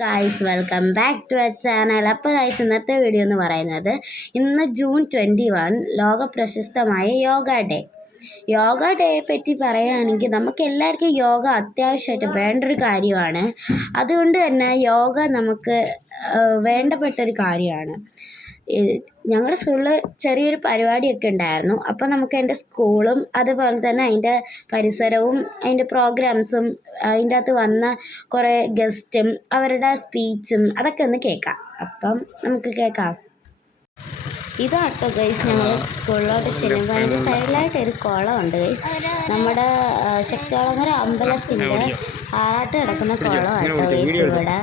Guys welcome back to our channel. അപ്പോൾ guys ഇന്നത്തെ video എന്ന് പറയുന്നത് ഇന്ന് ജൂൺ 21 ലോക പ്രശസ്തമായ യോഗ ഡേയെ പറ്റി പറയുകയാണെങ്കിൽ നമുക്ക് എല്ലാവർക്കും യോഗ അത്യാവശ്യമായിട്ട് വേണ്ടൊരു കാര്യമാണ്. അതുകൊണ്ട് തന്നെ യോഗ നമുക്ക് വേണ്ടപ്പെട്ടൊരു കാര്യമാണ്. ഞങ്ങളുടെ സ്കൂളിൽ ചെറിയൊരു പരിപാടിയൊക്കെ ഉണ്ടായിരുന്നു. അപ്പോൾ നമുക്ക് എൻ്റെ സ്കൂളും അതുപോലെ തന്നെ അതിൻ്റെ പരിസരവും അതിൻ്റെ പ്രോഗ്രാംസും അതിൻ്റെ അകത്ത് വന്ന കുറേ ഗസ്റ്റും അവരുടെ സ്പീച്ചും അതൊക്കെ ഒന്ന് കേൾക്കാം. അപ്പം നമുക്ക് കേൾക്കാം. ഇതാട്ടോ ഗൈസ്, ഞങ്ങൾ സ്കൂളിലോട്ട് ചെല്ലുമ്പോൾ അതിൻ്റെ സൈഡിലായിട്ട് ഒരു കുളമുണ്ട് ഗൈസ്. നമ്മുടെ ശക്തികുളങ്ങര അമ്പലത്തിൻ്റെ ആറാട്ട് കിടക്കുന്ന കുളമാട്ടോ ഗൈസ്. ഇവിടെ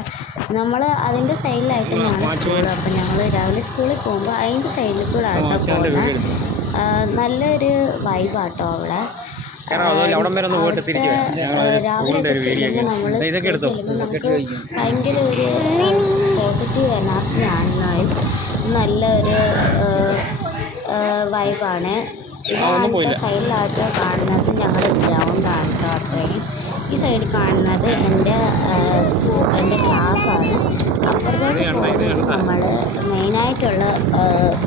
നമ്മൾ അതിൻ്റെ സൈഡിലായിട്ട് ഞങ്ങൾ സ്കൂൾ. അപ്പം ഞങ്ങൾ രാവിലെ സ്കൂളിൽ പോകുമ്പോൾ അതിൻ്റെ സൈഡിൽ കൂടെ ആട്ടോ പോകുന്നത്. നല്ലൊരു വൈബാട്ടോ അവിടെ. രാവിലെ ചെല്ലുമ്പോൾ നമുക്ക് ഭയങ്കര ഒരു പോസിറ്റീവ് എനർജിയാണ് ഗൈസ്. നല്ലൊരു വൈബാണ്. ഇതാണ് സൈഡിലായിട്ട് കാണുന്നത് ഞങ്ങളുടെ ഗ്രൗണ്ടാണ് കേട്ടോ. അത്രയും ഈ സൈഡിൽ കാണുന്നത് എൻ്റെ ക്ലാസ്സാണ്. അപ്പുറത്തോട്ട് പോകുന്നത് നമ്മൾ മെയിനായിട്ടുള്ള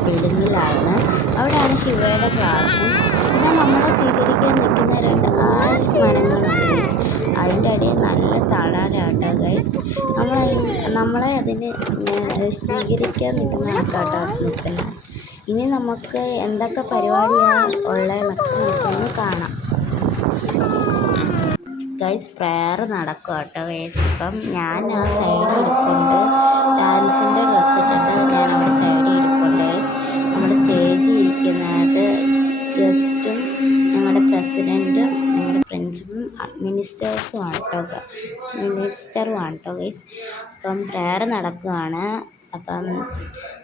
ബിൽഡിങ്ങിലാണ്. അവിടെയാണ് ശിവയുടെ ക്ലാസ്സും. പിന്നെ നമ്മളെ സ്വീകരിക്കാൻ നിൽക്കുന്ന രണ്ട് മരങ്ങളുണ്ട്. അതിൻ്റെ ഇടയിൽ നല്ല തണലാട്ടോ ഗൈസ്. നമ്മളെ അതിന് സ്വീകരിക്കാൻ നിൽക്കുന്ന ആൾക്കാട്ടോ നിൽക്കുന്നത്. ഇനി നമുക്ക് എന്തൊക്കെ പരിപാടിയാണ് ഉള്ളതെന്നൊക്കെ നമുക്കൊന്ന് കാണാം ഗൈസ്. പ്രയർ നടക്കും കേട്ടോ ഗൈസ്. ഇപ്പം ഞാൻ ആ സൈഡിൽ ഇരിപ്പുണ്ട്. ഡാൻസിൻ്റെ ഡ്രസ്സ് ഇട്ടിട്ട് ഞാൻ അവിടെ സൈഡിൽ ഇരിപ്പുണ്ട് ഗൈസ്. നമ്മുടെ സ്റ്റേജിൽ ഇരിക്കുന്നത് ഗസ്റ്റും ഞങ്ങളുടെ പ്രസിഡൻറ്റും ഞങ്ങളുടെ പ്രിൻസിപ്പലും മിനിസ്റ്ററുമാണ് കേട്ടോ ഗൈസ്. അപ്പം പ്രയർ നടക്കുകയാണ്. അപ്പം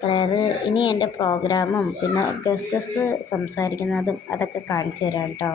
പ്രയർ ഇനി എൻ്റെ പ്രോഗ്രാമും പിന്നെ ഗസ്റ്റസ് സംസാരിക്കുന്നതും അതൊക്കെ കാണിച്ചു തരാം കേട്ടോ.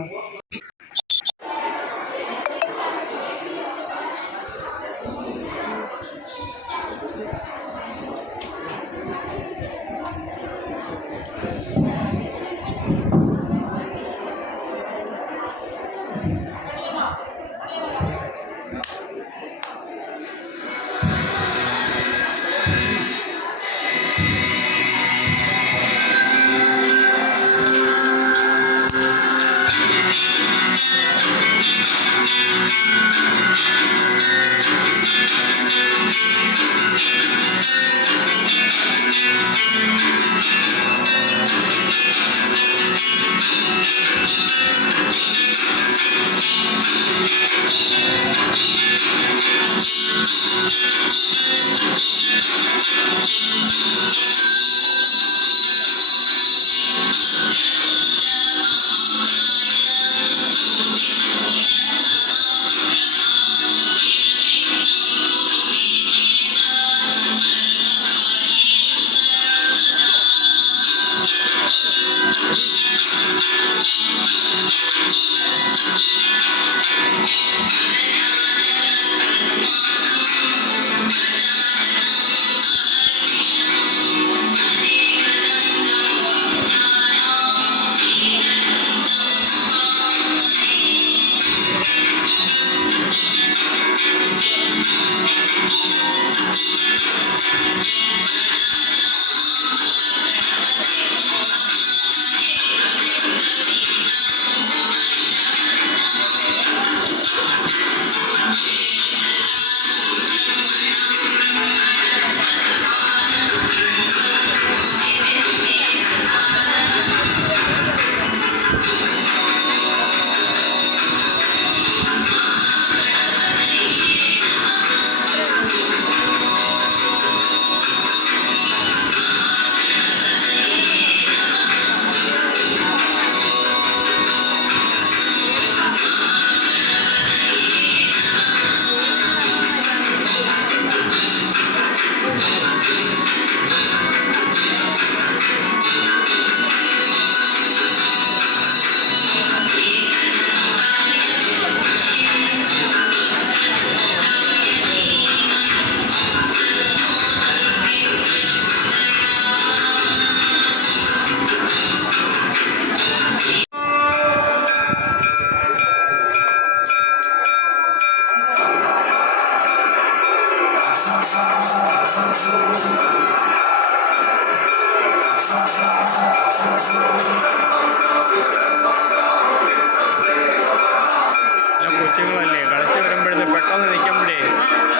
കൊച്ചുങ്ങളല്ലേ കളിച്ച് വരുമ്പോഴത്തെ പെട്ടെന്ന് നിൽക്കുമ്പോഴേ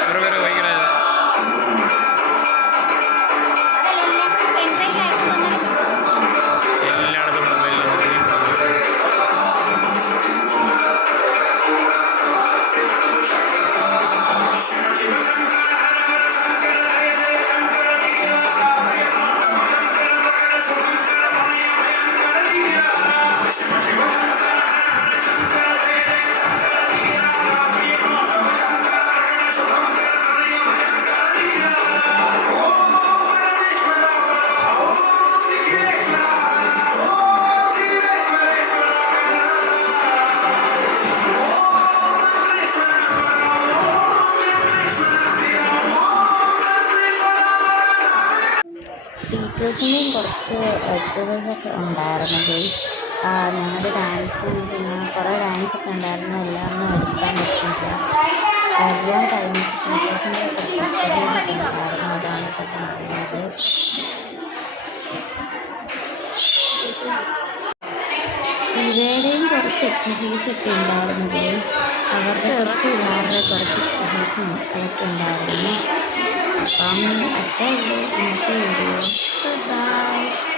ഇവർക്ക് ഭയങ്കര എല്ലായിടത്തും മൊബൈലിൽ ടീച്ചേഴ്സിൻ്റെയും കുറച്ച് എക്സസൈസൊക്കെ ഉണ്ടായിരുന്നു ഗൈസ്. ഞങ്ങളുടെ ഡാൻസും പിന്നെ കുറേ ഡാൻസൊക്കെ ഉണ്ടായിരുന്നു. എല്ലാം ഒന്നും എടുക്കാൻ പറ്റില്ല. എല്ലാം കഴിഞ്ഞിട്ട് ടീച്ചേഴ്സിൻ്റെ കുറച്ച് എക്സസൈസൊക്കെ ഉണ്ടായിരുന്നു. അതാണ് ഇപ്പോൾ പറയുന്നത്. ശിവയുടെയും കുറച്ച് എക്സസൈസൊക്കെ ഉണ്ടായിരുന്നു ഗൈസ്. അവരുടെ കുറച്ച് പിള്ളേരുടെ കുറച്ച് എക്സസൈസും അതൊക്കെ ഉണ്ടായിരുന്നു. അപ്പം അത്രയേ ഉള്ളൂ ഇന്നത്തെ വീഡിയോ. ബൈ.